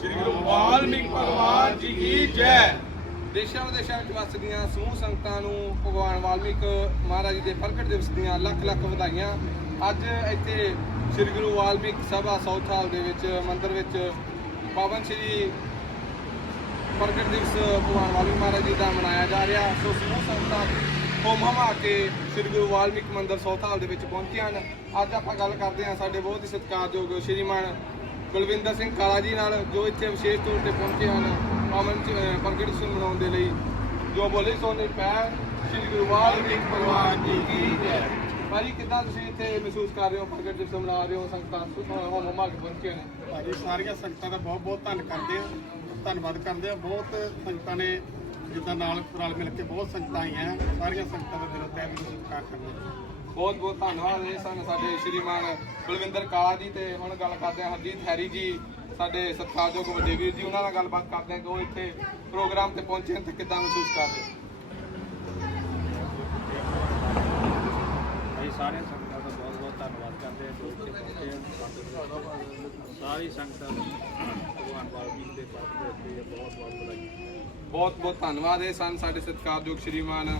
ਸ੍ਰੀ ਗੁਰੂ ਵਾਲਮੀਕ ਭਗਵਾਨ ਜੀ ਕੀ ਜੈ। ਦੇਸ਼ਾਂ ਵਿਦੇਸ਼ਾਂ ਵਿੱਚ ਵਸਦੀਆਂ ਸਮੂਹ ਸੰਗਤਾਂ ਨੂੰ ਭਗਵਾਨ ਵਾਲਮੀਕ ਮਹਾਰਾਜ ਜੀ ਦੇ ਪ੍ਰਗਟ ਦਿਵਸ ਦੀਆਂ ਲੱਖ ਲੱਖ ਵਧਾਈਆਂ। ਅੱਜ ਇੱਥੇ ਸ੍ਰੀ ਗੁਰੂ ਵਾਲਮੀਕ ਸਭਾ ਸਾਊਥ ਹਾਲ ਦੇ ਵਿੱਚ, ਮੰਦਿਰ ਵਿੱਚ ਪਾਵਨ ਸ੍ਰੀ ਪ੍ਰਗਟ ਦਿਵਸ ਭਗਵਾਨ ਵਾਲਮੀਕ ਮਹਾਰਾਜ ਜੀ ਦਾ ਮਨਾਇਆ ਜਾ ਰਿਹਾ। ਸੋ ਸਮੂਹ ਸੰਗਤਾਂ ਹੋਮ ਕੇ ਸ੍ਰੀ ਗੁਰੂ ਵਾਲਮੀਕ ਮੰਦਿਰ ਸੌਥਾਲ ਦੇ ਵਿੱਚ ਪਹੁੰਚੀਆਂ ਹਨ। ਅੱਜ ਆਪਾਂ ਗੱਲ ਕਰਦੇ ਹਾਂ ਸਾਡੇ ਬਹੁਤ ਹੀ ਸਤਿਕਾਰਯੋਗ ਸ਼੍ਰੀਮਾਨ ਬਲਵਿੰਦਰ ਸਿੰਘ ਕਾਲਾ ਜੀ ਨਾਲ ਜੋ ਇੱਥੇ ਵਿਸ਼ੇਸ਼ ਤੌਰ ਤੇ ਪਹੁੰਚੇ ਹਨ ਪਾਵਨ ਪ੍ਰਗਟ ਸਿੰਘ ਮਨਾਉਣ ਦੇ ਲਈ। ਜੋ ਬੋਲੇ ਸੋਨੇ ਪੈ ਸ੍ਰੀ ਗੁਰੂ ਵਾਲਮੀਕ ਪਰਿਵਾਰ ਜੀ ਕੀ ਜੈ ਭਾਜੀ, ਕਿੱਦਾਂ ਤੁਸੀਂ ਇੱਥੇ ਮਹਿਸੂਸ ਕਰ ਰਹੇ ਹੋ? ਪ੍ਰਗਟ ਦਿਵਸ ਮਨਾ ਰਹੇ ਹੋ, ਸੰਗਤਾਂ ਹੋਮ ਹਮਾ ਕੇ ਪਹੁੰਚੇ ਨੇ। ਭਾਜੀ, ਸਾਰੀਆਂ ਸੰਗਤਾਂ ਦਾ ਬਹੁਤ ਬਹੁਤ ਧੰਨ ਕਰਦੇ ਆ ਧੰਨਵਾਦ ਕਰਦੇ ਹਾਂ। ਬਹੁਤ ਸੰਗਤਾਂ ਨੇ ਜਿੱਦਾਂ ਨਾਲ ਰਲ ਮਿਲ ਕੇ ਬਹੁਤ ਸੰਗਤਾਂ ਆਈਆਂ। ਸਾਰੀਆਂ ਸੰਗਤਾਂ ਦਾ ਦਿਲੋਂ ਤਹਿ ਦਿਲੋਂ ਸਤਿਕਾਰ ਕਰਦੇ ਆ ਬਹੁਤ ਬਹੁਤ ਧੰਨਵਾਦ ਇਹ ਸਨ ਸਾਡੇ ਸ਼੍ਰੀਮਾਨ ਬਲਵਿੰਦਰ ਕਾਲਾ ਜੀ ਤੇ ਹੁਣ ਗੱਲ ਕਰਦੇ ਹਾਂ ਹਰਜੀਤ ਹੈਰੀ ਜੀ ਸਾਡੇ ਸਤਿਕਾਰਯੋਗ ਵੱਡੇ ਵੀਰ ਜੀ ਉਹਨਾਂ ਨਾਲ ਗੱਲਬਾਤ ਕਰਦੇ ਹਾਂ ਕਿ ਉਹ ਇੱਥੇ ਪ੍ਰੋਗਰਾਮ ਤੇ ਪਹੁੰਚੇ ਹਨ ਤੇ ਕਿੱਦਾਂ ਮਹਿਸੂਸ ਕਰ ਰਹੇ? ਅਸੀਂ ਸਾਰੀਆਂ ਸੰਗਤਾਂ ਦਾ ਬਹੁਤ ਬਹੁਤ ਧੰਨਵਾਦ ਕਰਦੇ ਹਾਂ ਜੋ ਇੱਥੇ ਪਹੁੰਚੇ ਹਨ ਸਾਰੀ ਸੰਗਤਾਂ ਨੂੰ ਭਗਵਾਨ ਵਾਲਮੀਕ ਦੇ ਪਾਸ ਦੇ ਉੱਤੇ ਬਹੁਤ ਬਹੁਤ ਵਧਾਈ ਬਹੁਤ ਬਹੁਤ ਧੰਨਵਾਦ ਇਹ ਸਨ ਸਾਡੇ ਸਤਿਕਾਰਯੋਗ ਸ਼੍ਰੀਮਾਨ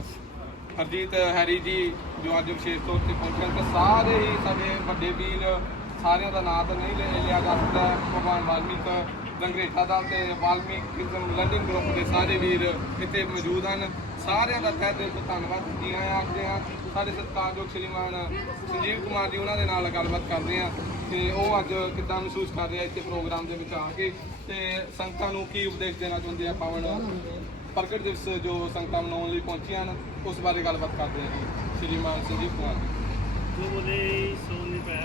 ਹਰਜੀਤ ਹੈਰੀ ਜੀ ਜੋ ਅੱਜ ਵਿਸ਼ੇਸ਼ ਤੌਰ ਤੇ ਪਹੁੰਚੇ ਹਨ ਤੇ ਸਾਰੇ ਹੀ ਸਾਡੇ ਵੱਡੇ ਵੀਰ, ਸਾਰਿਆਂ ਦਾ ਨਾਮ ਤਾਂ ਨਹੀਂ ਲੈ- ਲਿਆ ਜਾ ਸਕਦਾ। ਭਗਵਾਨ ਵਾਲਮੀਕ ਲੰਗਰੇਟਾ ਦਾ ਤੇ ਵਾਲਮੀਕਿਜ਼ਮ ਲੰਡਨ ਗਰੁੱਪ ਦੇ ਸਾਰੇ ਵੀਰ ਇੱਥੇ ਮੌਜੂਦ ਹਨ। ਸਾਰਿਆਂ ਦਾ ਤਹਿ ਦਿਲ ਤੋਂ ਧੰਨਵਾਦ ਜੀ ਆਇਆਂ ਆਖਦੇ ਹਾਂ ਸਾਡੇ ਸਤਿਕਾਰਯੋਗ ਸ਼੍ਰੀਮਾਨ ਸੰਜੀਵ ਕੁਮਾਰ ਜੀ, ਉਹਨਾਂ ਦੇ ਨਾਲ ਗੱਲਬਾਤ ਕਰਦੇ ਹਾਂ ਤੇ ਉਹ ਅੱਜ ਕਿੱਦਾਂ ਮਹਿਸੂਸ ਕਰ ਰਹੇ ਆ ਇੱਥੇ ਪ੍ਰੋਗਰਾਮ ਦੇ ਵਿੱਚ ਆ ਕੇ ਤੇ ਸੰਗਤਾਂ ਨੂੰ ਕੀ ਉਪਦੇਸ਼ ਦੇਣਾ ਚਾਹੁੰਦੇ ਆ ਪਾਵਨ? ਪ੍ਰਗਟ ਦਿਵਸ ਜੋ ਸੰਗਤਾਂ ਮਨਾਉਣ ਲਈ ਪਹੁੰਚੀਆਂ ਹਨ ਉਸ ਬਾਰੇ ਗੱਲਬਾਤ ਕਰਦੇ ਹਾਂ ਜੀ ਸ਼੍ਰੀਮਾਨ ਸੰਜੀਵ ਕੁਮਾਰ ਜੀ ਜੋ ਬੋਲੇ ਸੋ ਨਹੀਂ ਪੈ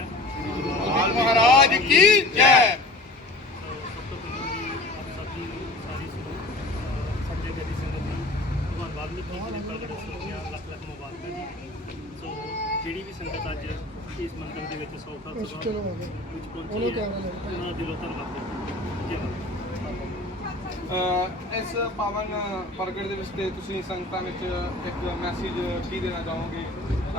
ਮਹਾਰਾਜ ਕੀ ਜੈ। ਸਭ ਤੋਂ ਪਹਿਲਾਂ ਜੀ ਆਪ ਸਭ ਦੀ ਸਾਰੀ ਸਮੂਹ ਸਾਡੇ ਗਦੀ ਸੰਗਤ ਦੀ ਭਗਵਾਨ ਵਾਲਮੀਕ ਜੀ ਦੇ ਪ੍ਰਗਟ ਦਿਵਸ ਦੀਆਂ ਲੱਖ ਲੱਖ ਮੁਬਾਰਕਾਂ ਜੀ ਸੋ ਜਿਹੜੀ ਵੀ ਸੰਗਤ ਅੱਜ ਇਸ ਮੰਦਰ ਦੇ ਵਿੱਚ ਸੌਖਾ ਸਭਾ ਵਿੱਚ ਪਹੁੰਚੀ ਹੈ ਉਹਨਾਂ ਦਿਲੋਂ ਧੰਨਵਾਦ ਅਹ ਇਸ ਪਾਵਨ ਪ੍ਰਗਟ ਦਿਵਸ ਤੇ ਤੁਸੀਂ ਸੰਗਤਾਂ ਵਿੱਚ ਇੱਕ ਮੈਸੇਜ ਕੀ ਦੇਣਾ ਚਾਹੋਗੇ?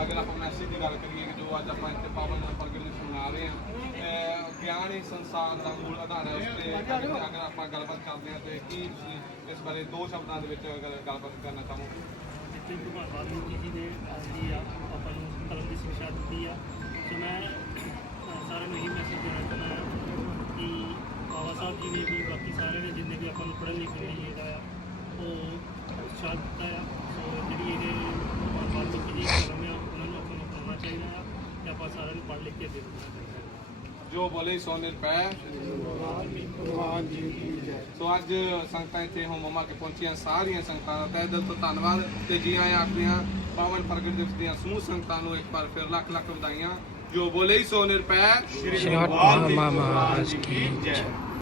ਅਗਰ ਆਪਾਂ ਮੈਸੇਜ ਦੀ ਗੱਲ ਕਰੀਏ ਕਿ ਜੋ ਅੱਜ ਆਪਾਂ ਇੱਥੇ ਪਾਵਨ ਪ੍ਰਗਟ ਨੂੰ ਸੁਣਾ ਰਹੇ ਹਾਂ ਗਿਆਨ ਹੀ ਸੰਸਾਰ ਦਾ ਮੂਲ ਆਧਾਰ ਹੈ, ਉਸ ਤੇ ਅਗਰ ਆਪਾਂ ਗੱਲਬਾਤ ਕਰਦੇ ਹਾਂ, ਤੇ ਕੀ ਤੁਸੀਂ ਇਸ ਬਾਰੇ ਦੋ ਸ਼ਬਦਾਂ ਦੇ ਵਿੱਚ ਅਗਰ ਗੱਲਬਾਤ ਕਰਨਾ ਚਾਹੋਗੇ? ਜੀ ਨੇ ਆਜੀ ਆ ਆਪਾਂ ਨੂੰ ਜੀ ਨੇ ਵੀ ਬਾਕੀ ਸਾਰਿਆਂ ਨੇ ਜਿੰਨੇ ਵੀ ਆਪਾਂ ਨੂੰ ਪੜ੍ਹਨ ਲਿਖਣ ਲਈ ਹੈਗਾ ਆ ਉਹ ਉਤਸ਼ਾਹ ਦਿੱਤਾ ਆ। ਜਿਹੜੀ ਇਹਦੇ ਮਾਨਵਾਨ ਦੀ ਜਿਹੜੀ ਕਲਮ ਆ ਉਹਨਾਂ ਨੂੰ ਆਪਾਂ ਨੂੰ ਪੜ੍ਹਨਾ ਚਾਹੀਦਾ ਆ ਤੇ ਆਪਾਂ ਸਾਰਿਆਂ ਨੂੰ ਪੜ੍ਹ ਲਿਖ ਕੇ ਦੇਣਾ ਚਾਹੀਦਾ ਜੋ ਬੋਲੇ ਸੋ ਨਿਰਪੈ ਸੋ ਅੱਜ ਸੰਗਤਾਂ ਇੱਥੇ ਹੋਮਮਾ ਕੇ ਪਹੁੰਚੀਆਂ ਸਾਰੀਆਂ ਸੰਗਤਾਂ ਦਾ। ਤਹਿ ਦਿਲ ਤੋਂ ਧੰਨਵਾਦ ਤੇ ਜੀ ਆਇਆਂ ਆਪਣੀਆਂ ਪਾਵਨ ਪ੍ਰਗਟ ਦਿਵਸ ਦੀਆਂ ਸਮੂਹ ਸੰਗਤਾਂ ਨੂੰ ਇੱਕ ਵਾਰ ਫਿਰ ਲੱਖ ਲੱਖ ਵਧਾਈਆਂ। ਜੋ ਬੋਲੇ ਸੋ ਨਿਰਪੈ ਸ਼੍ਰੀ ਭਗਵਾਨ ਮਹਾਰਾਜ ਕੀ ਜੈ।